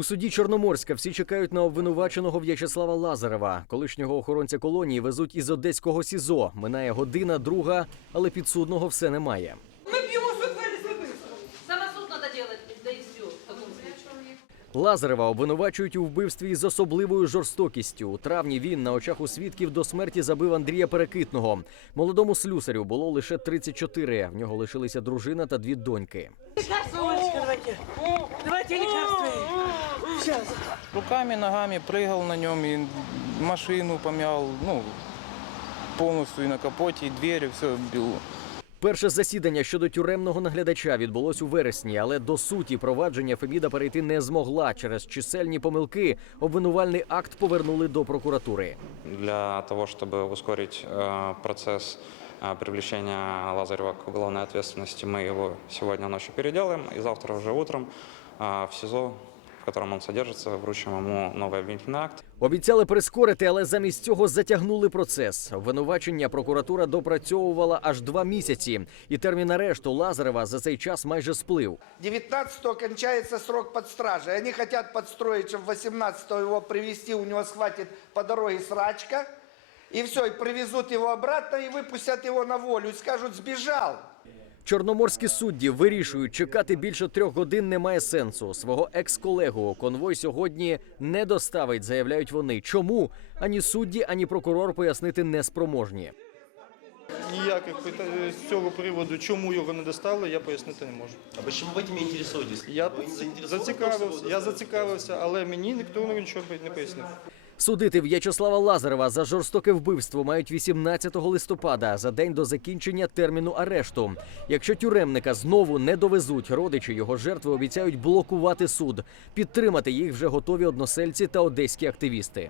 У суді Чорноморська всі чекають на обвинуваченого В'ячеслава Лазарева. Колишнього охоронця колонії везуть із одеського СІЗО. Минає година, друга, але підсудного все немає. Лазарева обвинувачують у вбивстві з особливою жорстокістю. У травні він на очах у свідків до смерті забив Андрія Перекитного. Молодому слюсарю було лише 34. В нього лишилися дружина та дві доньки. Олечка, давайте. Давайте лекарства. Сейчас. Руками, ногами прыгал на нем и машину помял, ну, полностью и на капоте, и двери, все бил. Перше засідання щодо тюремного наглядача відбулось у вересні, але до суті провадження Феміда перейти не змогла. Через чисельні помилки обвинувальний акт повернули до прокуратури. Для того, чтобы ускорить э, процесс э, привлечения Лазарева к уголовной ответственности, мы его сегодня ночью переделаем, и завтра уже утром э, в СИЗО, в котором он содержится, вручим ему новый обвинительный акт. Обіцяли прискорити, але замість цього затягнули процес. Обвинувачення прокуратура допрацьовувала аж два місяці, і термін арешту Лазарева за цей час майже сплив. 19-го кончается срок под стражей. Они хотят подстроить, чтобы 18-го его привести, у него схватит по дороге срачка. И все, и привезут его обратно и выпустят его на волю. И скажут, сбежал. Чорноморські судді вирішують, чекати більше трьох годин немає сенсу. Свого екс-колегу конвой сьогодні не доставить, заявляють вони. Чому ані судді, ані прокурор пояснити не спроможні. Ніяких питань з цього приводу, чому його не достали, я пояснити не можу. А почему вы этим интересуетесь? Я Вы не заинтересованы в том, зацікавився, чтобы я доставить? зацікавився, але мені ніхто нічого не пояснив. Судити В'ячеслава Лазарева за жорстоке вбивство мають 18 листопада за день до закінчення терміну арешту. Якщо тюремника знову не довезуть, родичі його жертви обіцяють блокувати суд. Підтримати їх вже готові односельці та одеські активісти.